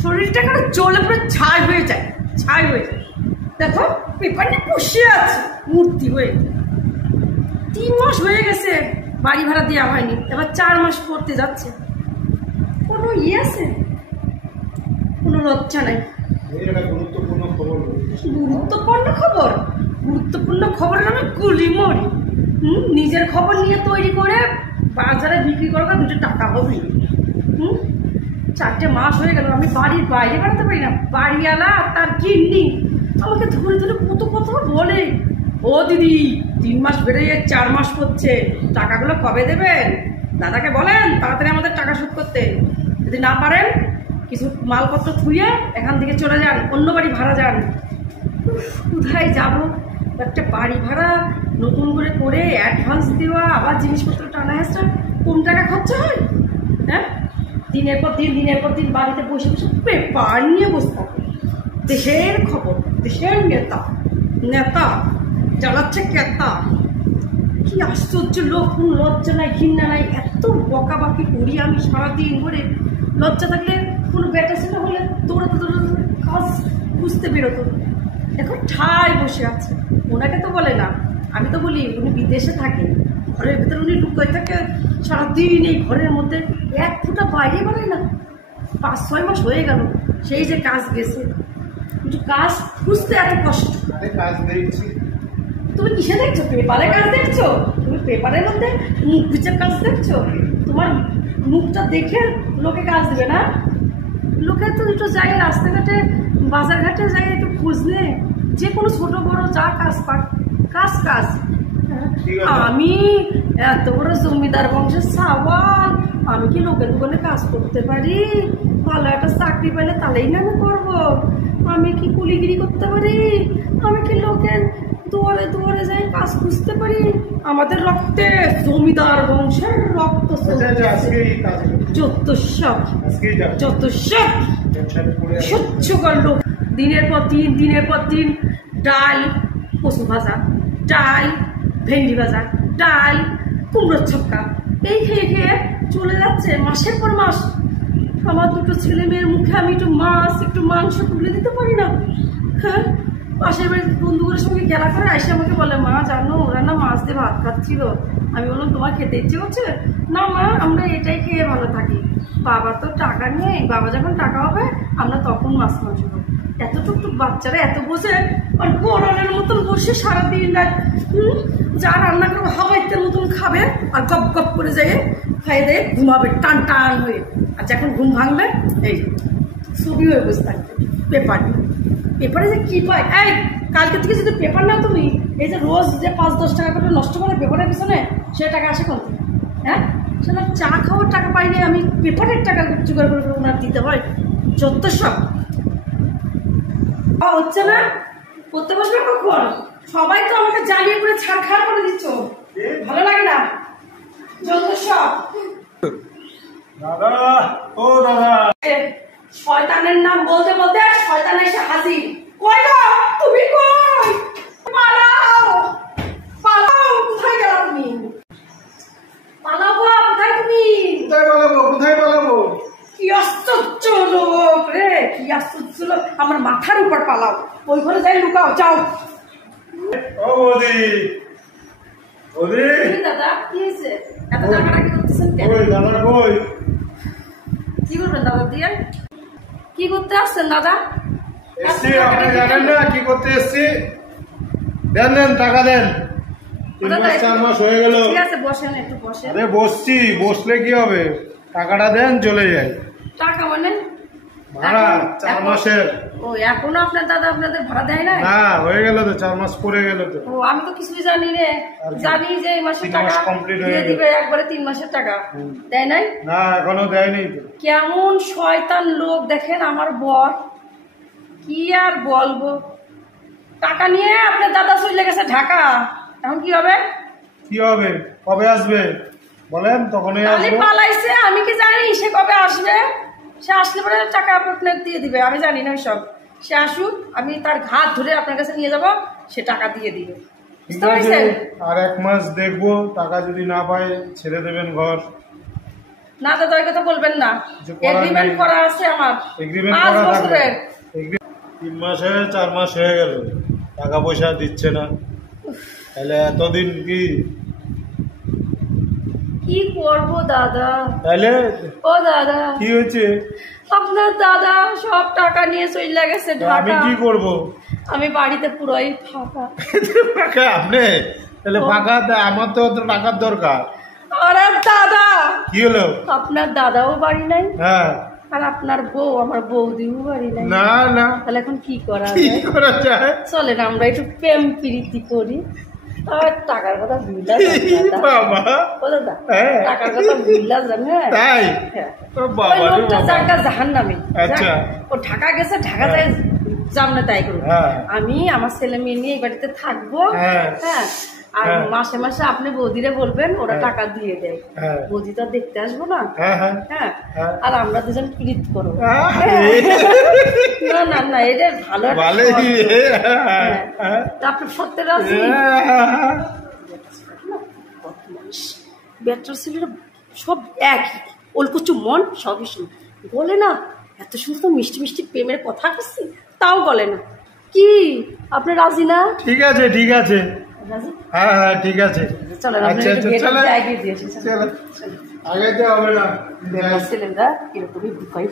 শরীরটা কেন জ্বলে পুরো ছাই হয়ে যায়, ছাই হয়ে যায়। দেখো পেপার নিয়ে বসে আছে মূর্তি হয়ে। 3 মাস হয়ে গেছে বাড়ি ভাড়া দেওয়া হয়নি, এবার 4 মাস পড়তে যাচ্ছে। কোনো আছে, কোনো লজ্জা নাই। গুরুত্বপূর্ণ খবর, গুরুত্বপূর্ণ খবরের নামে গুলি মরি। নিজের খবর নিয়ে তৈরি করে বাজারে বিক্রি করার 2 টাকা হবে। 4টে মাস হয়ে গেল আমি বাড়ির বাইরে বেড়াতে পারি না। বাড়িওয়ালা তার গিন্নি আমাকে ধরে ধরে কত কথা বলে, ও দিদি 3 মাস বেড়ে 4 মাস করছে, টাকাগুলো কবে দেবেন? দাদাকে বলেন তাড়াতাড়ি আমাদের টাকা শোধ করতে। যদি না পারেন কিছু মালপত্র থুয়ে এখান থেকে চলে যান, অন্য বাড়ি ভাড়া যান। কোথায় যাবো? একটা বাড়ি ভাড়া নতুন করে অ্যাডভান্স দেওয়া, আবার জিনিসপত্র টানা হেঁচড়া, কোন টাকা খরচা হয়? হ্যাঁ, দিনের পর দিন বাড়িতে বসে বসে পেপার নিয়ে বসে থাকে। দেশের খবর, দেশের নেতা চালাচ্ছে কেতা। কি আশ্চর্য লোক, কোনো লজ্জা নাই, ঘৃণা নাই। এত বকাবাকি করি আমি সারাদিন করে। লজ্জা থাকলে কোনো বেটা ছেলে হলে দৌড়াতে কাজ খুঁজতে বেরোতো। এখন ঠায় বসে আছে। ওনাকে তো বলে না, আমি তো বলি উনি বিদেশে থাকে, ঘরের ভিতরে উনি ঢুকে থাকে সারাদিন। এই ঘরের মধ্যে 1 ফুটা বাইরে বেরোয় না। 5-6 মাস হয়ে গেল সেই যে কাজ গেছে। কিন্তু কাজ খুঁজতে এত কষ্ট। কাজ দেখছি। তুমি কিসে দেখছো? পেপারে কাজ দেখছো? তুমি পেপারের মধ্যে মুখ বিচার কাজ দেখছো? তোমার মুখটা দেখে লোকে কাজ দেবে না? লোকে তো একটু যায় রাস্তাঘাটে, বাজারঘাটে যায়, একটু খোঁজ নে, যে কোনো ছোট বড় যা কাজ পাক, কাজ। আমি এত বড় জমিদার বংশের সাওয়াল, আমি কি লোকের দোকানে কাজ করতে পারি? ভালো একটা চাকরি পেলে তাহলেই না আমি করবো। আমি কি কুলিগিরি করতে পারি? আমি কি লোকের দুয়ারে যাই কাজ খুঁজতে পারি? আমাদের রক্তে জমিদার বংশের রক্ত। যত সব সহ্য করলো। দিনের পর দিন ডাল কচু ভাজা, ডাল ভেন্ডি ভাজা, ডাল কুমড়োর ছক্কা, এই খেয়ে চলে যাচ্ছে মাসের পর মাস। আমার 2 ছেলে মেয়ের মুখে আমি একটু মাছ, একটু মাংস তুলে দিতে পারি না। হ্যাঁ, পাশের বাড়ির বন্ধুগুলোর সঙ্গে খেলা করে এসে আমাকে বলে, মা জানো ওরা না মাছ দিয়ে ভাত খাচ্ছিল। আমি বললাম তোমার খেতে ইচ্ছে করছে? না মা, আমরা এটাই খেয়ে ভালো থাকি। বাবা তো টাকা নেই, বাবা যখন টাকা হবে আমরা তখন মাছ মাংস খাবো। এতটুকু বাচ্চারা এত বসে আর গোড়ালের মতন বসে সারাদিন যা রান্না করবো হাওয়াইতের মতন খাবে আর গপ গপ করে যাই খাইয়ে দিয়ে ঘুমাবে টান হয়ে। আর যখন ঘুম ভাঙবে এই ছবি হয়ে বসে থাকবে পেপারে যে কি পায়। এই কালকে থেকে যদি পেপার নাও তুমি, এই যে রোজ যে 5-10 টাকা করে নষ্ট করে পেপারের পিছনে, সে টাকা আসে কোন? হ্যাঁ, সেটা চা খাওয়ার টাকা পাইনি, আমি পেপারের টাকা জোগাড় করে ওনার দিতে হয়। যত সব হচ্ছে না, করতে বসবে কখন? সবাই তো আমাকে জ্বালিয়ে করে ছাড়খাড় করে দিচ্ছ, ভালো লাগে না। যত সব দাদা, ও দাদা, শয়তানের নাম বলতে বলতে শয়তান এসে হাজির। কই গো তুমি? কই? পালাও, কোথায় গেল তুমি? পালাও গো, কোথায় তুমি? কোথায় পালাবো? কি আশ্চর্য লোক রে, কি আশ্চর্য লোক। আমার মাথার উপর পালাও, ওই ঘরে যাই লুকাও, যাও। ও বৌদি, দাদা কি হয়েছে? এত টাকাটাকি করতেছেন কেন? দাদা কই? কি করবেন দাদা দিয়ে? কি করতে আসছেন দাদা? আপনি জানেন না কি করতে এসছি? দেন টাকা দেন। 3-4 মাস হয়ে গেল। ঠিক আছে বসেন, একটু বসেন। আরে বসছি, বসলে কি হবে? টাকাটা দেন, চলে যাই। টাকা মানে ভাড়া 4 মাসের। ও এখনো আপনার দাদা আপনাদের ভাড়া দেয় না? না, হয়ে গেল তো, 4 মাস পরে গেল তো। ও আমি তো কিছুই জানি রে। জানি যে এই মাসের টাকা দিয়ে দিবে, একবারে 3 মাসের টাকা দেয় নাই? না, এখনো দেয়নি তো। কেমন শয়তান লোক দেখেন আমার বর, কি আর বলবো। টাকা নিয়ে আপনার দাদা চলে গেছে ঢাকা, এখন কি হবে? কি হবে? কবে আসবে বলেন, তখনই আসবে। পালাইছে, আমি কি জানি সে কবে আসবে? সে আসলে পরে টাকা আপনার দিয়ে দিবে, আমি জানি না সব। সে আসুক, আমি তার ঘাট ধরে আপনার কাছে নিয়ে যাব, সে টাকা দিয়ে দিবে। বুঝতে পারছেন? আর 1 মাস দেখবো, টাকা যদি না পাই ছেড়ে দেবেন ঘর। না দাদা ওই কথা বলবেন না, কিছু করার এগ্রিমেন্ট নেই। করা আছে আমার এগ্রিমেন্ট 5 করা থাকবে। বছরের। 3 মাস হয়ে 4 মাস হয়ে গেল, টাকা পয়সা দিচ্ছে না, তাহলে এতদিন কি কি করবো দাদা? তাহলে ও দাদা, কি হয়েছে? আপনার দাদা সব টাকা নিয়ে চলে গেছে আমি ঢাকা। কি করব? আমি বাড়িতে পুরোই ফাঁকা। ফাঁকা আপনি? তাহলে ফাঁকা আমার তো টাকার দরকার। আরে দাদা, কি হলো? আপনার দাদাও বাড়ি নাই, হ্যাঁ, আর আপনার বউ আমার বৌদিও বাড়ি নাই। না না, তাহলে এখন কি করা কি যায়? করা যায়? চলেন আমরা একটু প্রেম প্রীতি করি। আর টাকার কথা ভুলা যান দাদা। বাবা, ও দাদা, হ্যাঁ। টাকার কথা ভুলা যান। হ্যাঁ তাই? হ্যাঁ। ও ওই বাবা রে লোকটা বাবা। জায়গা জাহান্নামে। আচ্ছা। ও ঢাকা গেছে, ঢাকা যায় জামনে তাই করুন। হ্যাঁ। আমি আমার ছেলে মেয়ে নিয়ে এই বাড়িতে থাকবো। হ্যাঁ। হ্যাঁ, আর হ্যাঁ। মাসে মাসে আপনি বৌদিরে বলবেন ওরা হ্যাঁ। টাকা দিয়ে দেয়। হ্যাঁ। বৌদি তো আর দেখতে আসবো না। হ্যাঁ হ্যাঁ হ্যাঁ, হ্যাঁ। আর আমরা দুজন প্রীত করবো। আরে, না না না, এটা ভালো একটা ভালোই। শর্ত। হ্যাঁ, হ্যাঁ। তা আপনি সত্যি রাজি? হ্যাঁ। বেটার ছেলেরা সব একই, অল্পচু মন সবই শুনে বলে না। এত সুন্দর মিষ্টি মিষ্টি প্রেমের কথা করছি, তাও বলে না। কি আপনি রাজি না? ঠিক আছে ঠিক আছে, রাজি? হ্যাঁ হ্যাঁ ঠিক আছে। চলেন আপনি আচ্ছা একটু আচ্ছা, বিয়েটা চলো আগে দিয়ে এসেছেন। চলো, আগাইতে হবে না। ছেলেরা এরকমই বুকাই